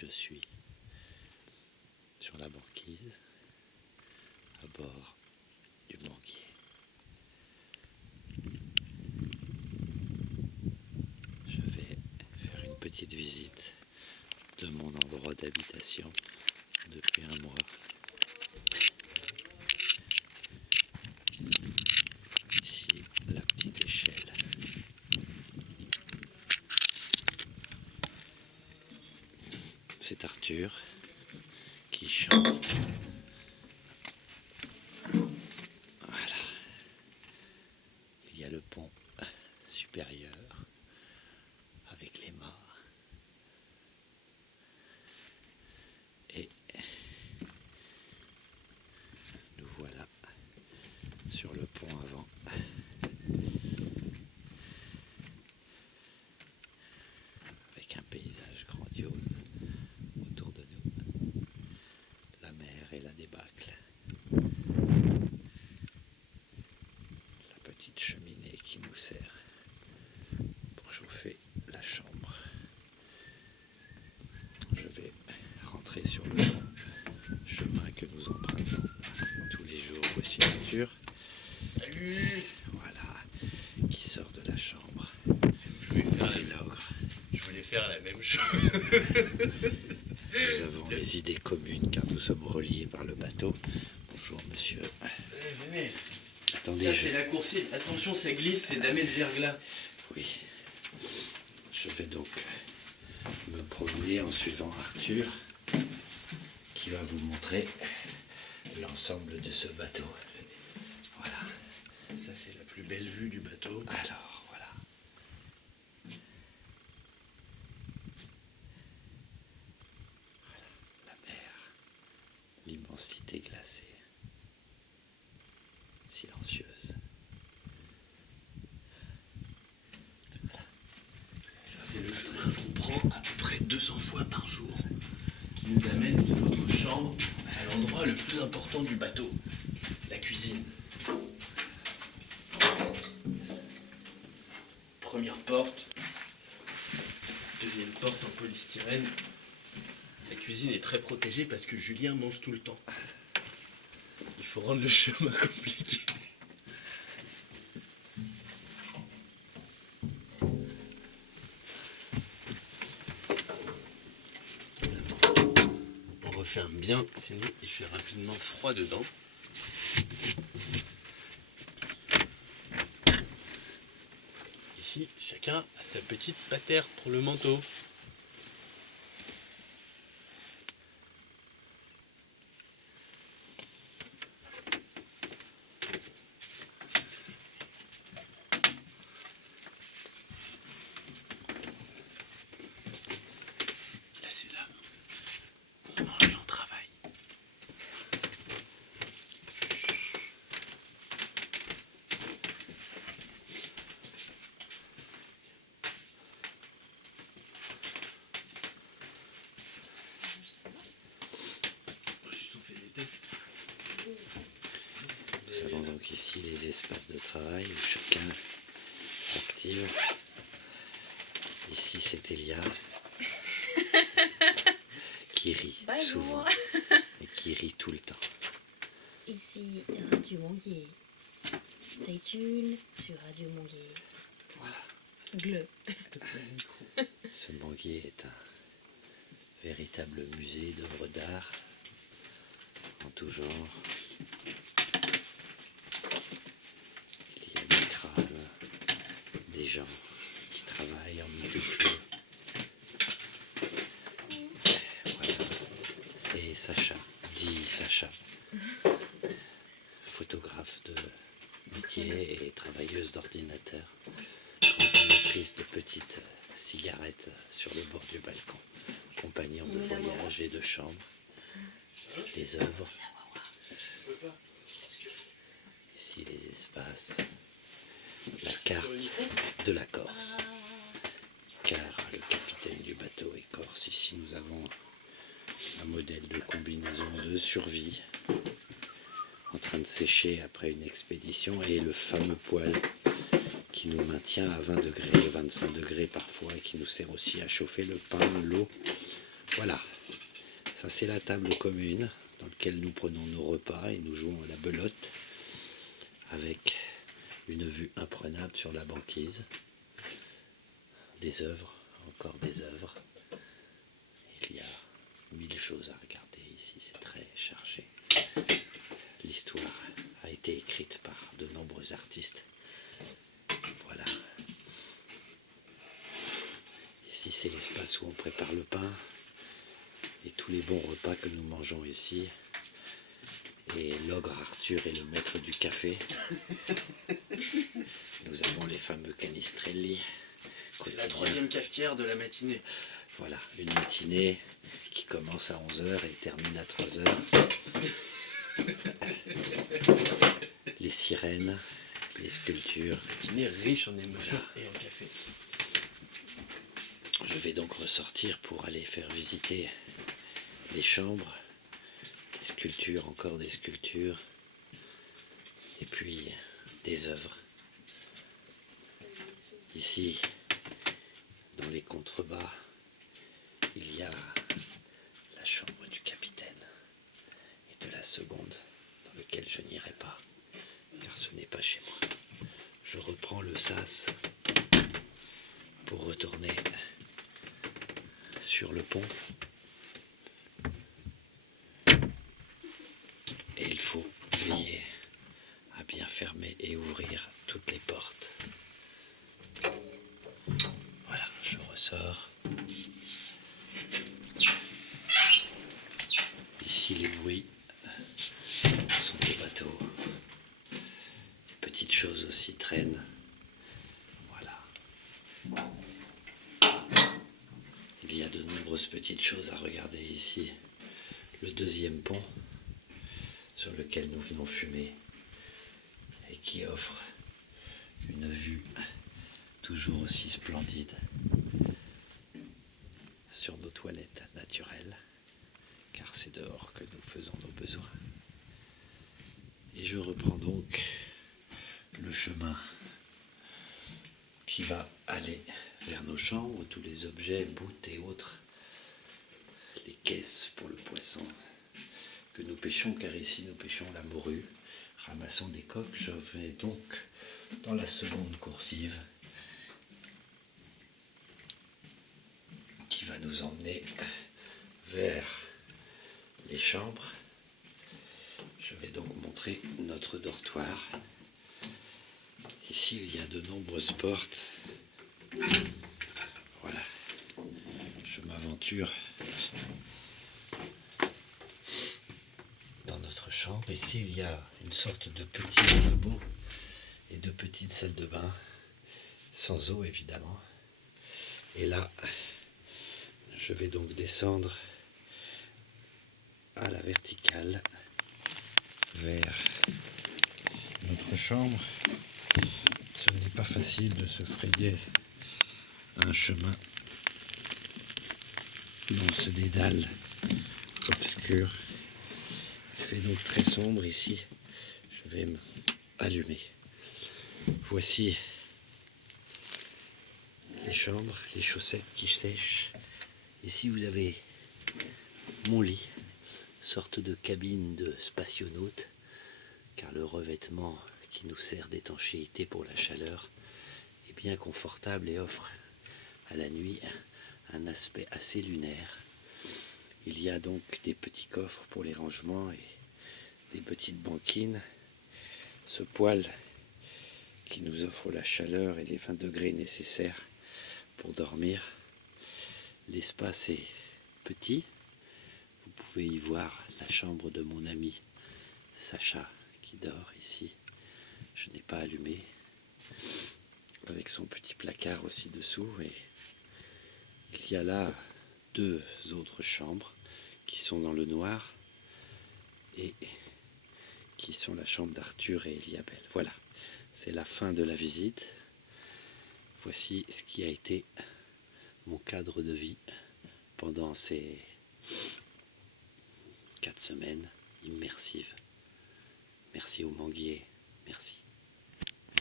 je suis sur la banquise, à bord du Manguier. Je vais faire une petite visite de mon endroit d'habitation depuis un mois. Ici, la petite échelle. C'est Arthur qui chante. Voilà. Il y a le pont supérieur avec les mâts. Et nous voilà sur le pont avant. Avec un paysage grandiose autour de nous. La mer et la débâcle. La petite cheminée qui nous sert pour chauffer la chambre. Je vais rentrer sur le chemin que nous empruntons tous les jours. Voici Arthur. Salut. Voilà, qui sort de la chambre. C'est l'ogre. Je voulais faire la même chose. Nous avons les idées communes car nous sommes reliés par le bateau. Bonjour monsieur. Venez. Attendez, Ça c'est la coursive. Attention, ça glisse, c'est damé de verglas. Oui. Je vais donc me promener en suivant Arthur qui va vous montrer l'ensemble de ce bateau. Voilà. Ça c'est la plus belle vue du bateau. Alors, voilà. Voilà, la mer, l'immensité glacée, silencieuse. C'est le chemin qu'on prend à peu près 200 fois par jour, qui nous amène de notre chambre à l'endroit le plus important du bateau, la cuisine. Première porte, deuxième porte en polystyrène. La cuisine est très protégée parce que Julien mange tout le temps. Il faut rendre le chemin compliqué. On referme bien, sinon il fait rapidement froid dedans. Ici, chacun a sa petite patère pour le manteau. Là, c'est là où on mange et on travaille. On fait des tests. Nous avons donc ici les espaces de travail où chacun s'active. Ici c'est Elia qui rit souvent et qui rit tout le temps. Ici, Radio Manguier. Stay tuned sur Radio Manguier. Voilà. Gleu. Ce Manguier est un véritable musée d'œuvres d'art en tout genre. Il y a des crânes, des gens qui travaillent en mitouflé. Voilà, c'est Sacha, dit Sacha, photographe de métier et travailleuse d'ordinateur, consommatrice de petites cigarettes sur le bord du balcon, compagnon de voyage et de chambre, des œuvres. Ici les espaces, la carte de la Corse, car le capitaine du bateau est corse. Ici nous avons un modèle de combinaison de survie en train de sécher après une expédition et le fameux poêle qui nous maintient à 20 degrés, 25 degrés parfois et qui nous sert aussi à chauffer le pain, l'eau Voilà, ça c'est la table commune dans laquelle nous prenons nos repas et nous jouons à la belote avec une vue imprenable sur la banquise, des œuvres, encore des œuvres. Il y a 1000 choses à regarder ici, c'est très chargé. L'histoire a été écrite par de nombreux artistes. Voilà. Ici, c'est l'espace où on prépare le pain et tous les bons repas que nous mangeons ici. Et l'ogre Arthur est le maître du café. Nous avons les fameux canistrelli. C'est la 3e cafetière de la matinée. Voilà, une matinée qui commence à 11h et termine à 3h. Les sirènes, les sculptures. Matinée riche en émotions et en café. Je vais donc ressortir pour aller faire visiter les chambres, des sculptures, encore des sculptures, et puis des œuvres. Ici, dans les contrebas, il y a la chambre du capitaine et de la seconde, dans lequel je n'irai pas, car ce n'est pas chez moi. Je reprends le sas pour retourner sur le pont. Et il faut veiller à bien fermer et ouvrir toutes les portes. Voilà, je ressors. Ici, les bruits sont des bateaux. Les petites choses aussi traînent. Voilà. Il y a de nombreuses petites choses à regarder ici. Le 2e pont sur lequel nous venons fumer et qui offre une vue toujours aussi splendide sur nos toilettes naturelles, car c'est dehors que nous faisons nos besoins. Et je reprends donc le chemin qui va aller vers nos chambres, tous les objets, bouttes et autres, les caisses pour le poisson que nous pêchons, car ici nous pêchons la morue, ramassons des coques. Je vais donc dans la seconde coursive qui va nous emmener vers les chambres. Je vais donc montrer notre dortoir. Ici, il y a de nombreuses portes. Voilà. Je m'aventure dans notre chambre. Ici, il y a une sorte de petit lavabo et de petites salles de bain, sans eau évidemment. Et là, je vais donc descendre à la verticale vers notre chambre. Ce n'est pas facile de se frayer un chemin dans ce dédale obscur. Il fait donc très sombre ici. Je vais m'allumer. Voici les chambres, les chaussettes qui sèchent. Ici vous avez mon lit, sorte de cabine de spationaute, car le revêtement qui nous sert d'étanchéité pour la chaleur est bien confortable et offre à la nuit un aspect assez lunaire. Il y a donc des petits coffres pour les rangements et des petites banquines. Ce poêle qui nous offre la chaleur et les 20 degrés nécessaires pour dormir. L'espace est petit. Vous pouvez y voir la chambre de mon ami Sacha qui dort ici. Je n'ai pas allumé, avec son petit placard aussi dessous. Et il y a là 2 autres chambres qui sont dans le noir et qui sont la chambre d'Arthur et Eliabelle. Voilà, c'est la fin de la visite. Voici ce qui a été mon cadre de vie pendant ces 4 semaines immersives. Merci au manguier, merci.